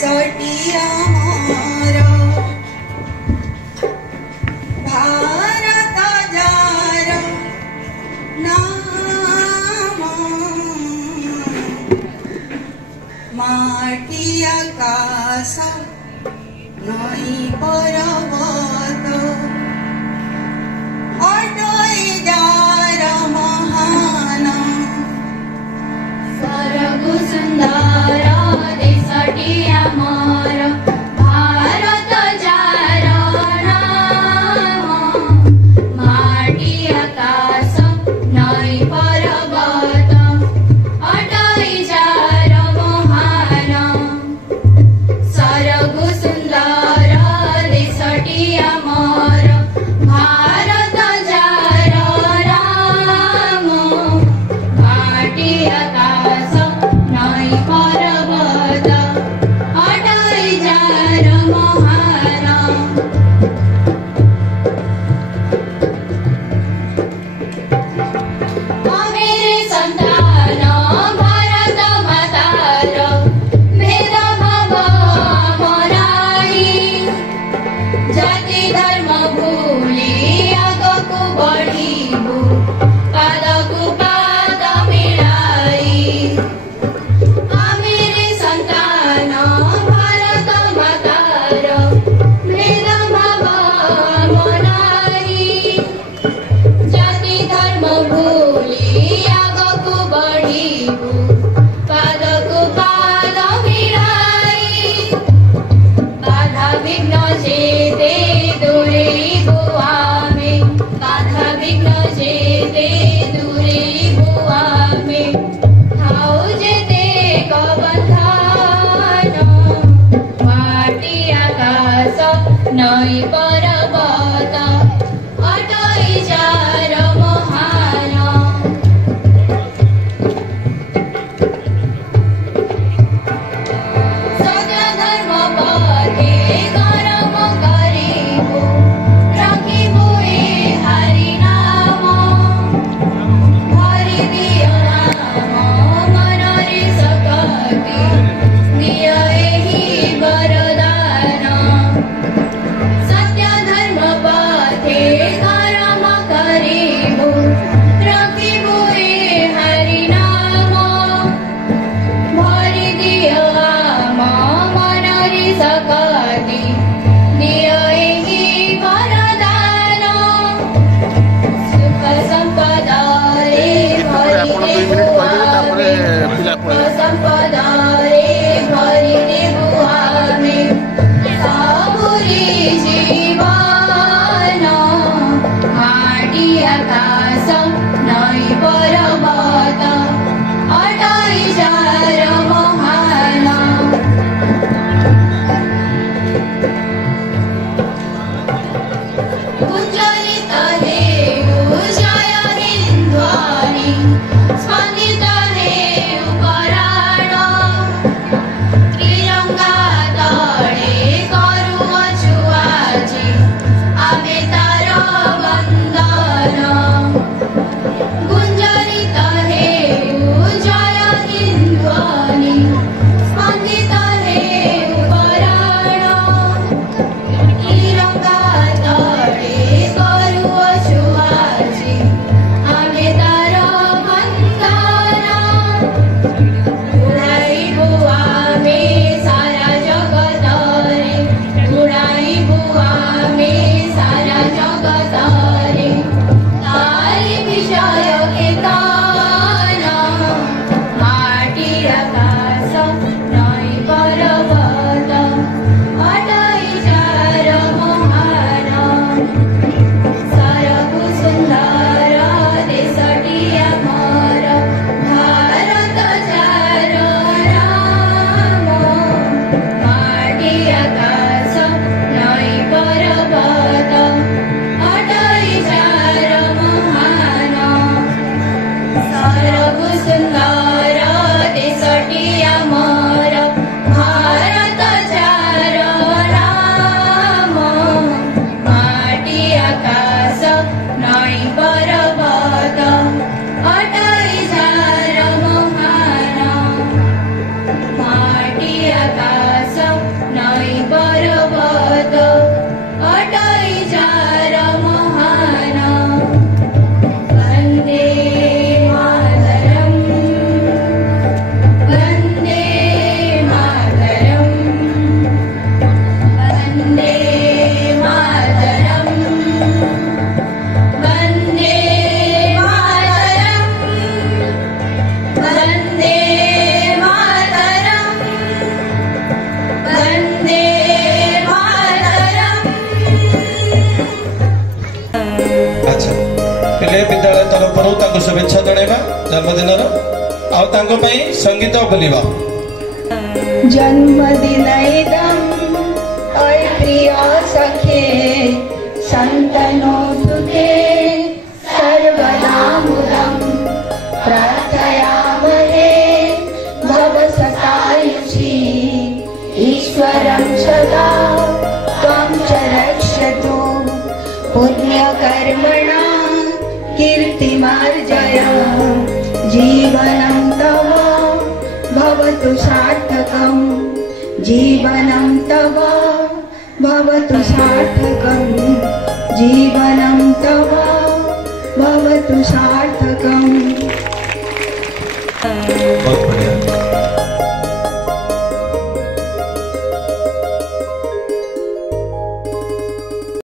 देशटी आमार भारत जार नाम माटी आकाश नई पर्वत अटई जार महान स्वर्ग सुंदर देशटी आमार भारत जार नाम माटी आकाश नई पर्वत अटई जार महान स्वर्ग सुंदर देशटी आमार भारत जार नाम माटी आकाश नई पर्वत को शुभेच्छा जणाइबा जन्मदिनर आउ तांको पई संगीत बोलिबा। जन्मदिन इदम् अय प्रिय सखे सन्तनो सुखे सर्वदा मुदम् प्रार्थयामहे भवसतायुषी ईश्वरं सदा त्वं च रक्षतु पुण्यकर्मणा कीर्तिमार्जय जीवनं तव भवतु सार्थकम् जीवनं तव भवतु सार्थकम् जीवनं तव भवतु सार्थकम्। बहुत बढ़िया।